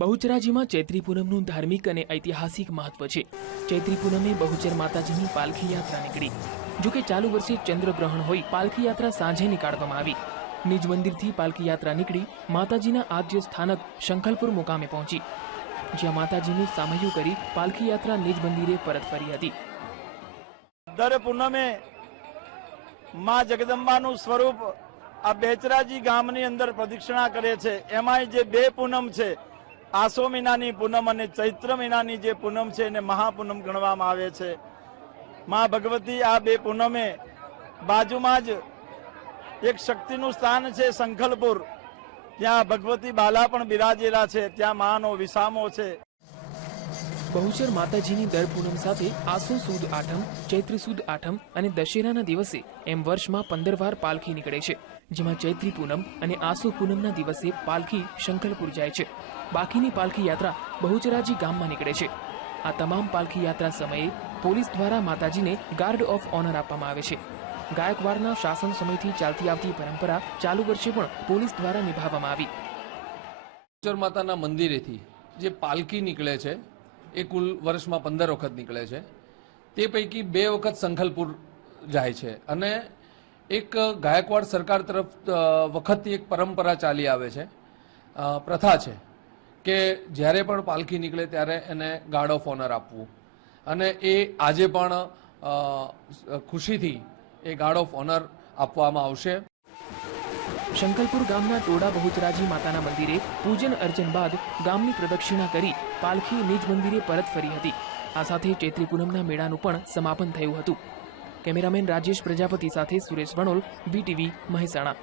બહુચરાજીમાં ચૈત્રી પૂનમનું ધાર્મિક અને ઐતિહાસિક મહત્વ છે. ચૈત્રી પૂનમે બહુચર માતાજીની પાલખી યાત્રા નીકળી. જો કે ચાલુ વર્ષે ચંદ્રગ્રહણ હોય પાલખી યાત્રા સાંજે નીકાળવામાં આવી. નિજ મંદિરથી પાલખી યાત્રા નીકળી માતાજીના આદ્ય સ્થાનક શંખલપુર મુકામે પહોંચી. જ્યાં માતાજીનું સામયું કરી પાલખી યાત્રા નિજ મંદિરે પરત ફરી હતી. દર પૂનમે માં જગદંબાનું સ્વરૂપ આ બેચરાજી ગામની અંદર પ્રદક્ષિણા કરે છે. એમાંય જે બે પૂનમ છે આસો મહિનાની પૂનમ અને ચૈત્ર મહિનાની જે પૂનમ છે એને મહાપૂનમ ગણવામાં આવે છે. મા ભગવતી આ બે પૂનમે બાજુમાં જ એક શક્તિનું સ્થાન છે સંખલપુર. ત્યાં ભગવતી બાલા પણ બિરાજેલા છે, ત્યાં માનો વિસામો છે. બહુચર માતાજીની દર પૂનમ સાથે આસો સુદ આઠમ, ચૈત્ર સુદ આઠમ અને દશેરાના દિવસે એમ વર્ષમાં પંદર વાર પાલખી નીકળે છે, જેમાં ચૈત્રી પૂનમ અને આસો પૂનમના દિવસે પાલખી શંકરપુર જાય છે. બાકીની પાલખી યાત્રા બહુચરાજી ગામમાં નીકળે છે. આ તમામ પાલખી યાત્રા સમયે પોલીસ દ્વારા માતાજીને ગાર્ડ ઓફ ઓનર આપવામાં આવે છે. ગાયકવાડના શાસન સમયથી ચાલતી આવતી પરંપરા ચાલુ વર્ષે પણ પોલીસ દ્વારા નિભાવવામાં આવી. માતાના મંદિરેથી જે પાલખી નીકળે છે એ કુલ વર્ષમાં પંદર વખત નીકળે છે. તે પૈકી બે વખત સંખલપુર જાય છે અને એક ગાયકવાડ સરકાર તરફ વખતથી એક પરંપરા ચાલી આવે છે. પ્રથા છે કે જ્યારે પણ પાલખી નીકળે ત્યારે એને ગાર્ડ ઓફ ઓનર આપવું. અને એ આજે પણ ખુશીથી એ ગાર્ડ ઓફ ઓનર આપવામાં આવશે. શંકલપુર ગામના ટોડા બહુચરાજી માતાના મંદિરે પૂજન અર્ચન બાદ ગામની પ્રદક્ષિણા કરી પાલખી નિજ મંદિરે પરત ફરી હતી. આ સાથે ચૈત્રી પૂનમના મેળાનું પણ સમાપન થયું હતું. કેમેરામેન રાજેશ પ્રજાપતિ સાથે સુરેશ વણોલ બીટીવી મહેસાણા.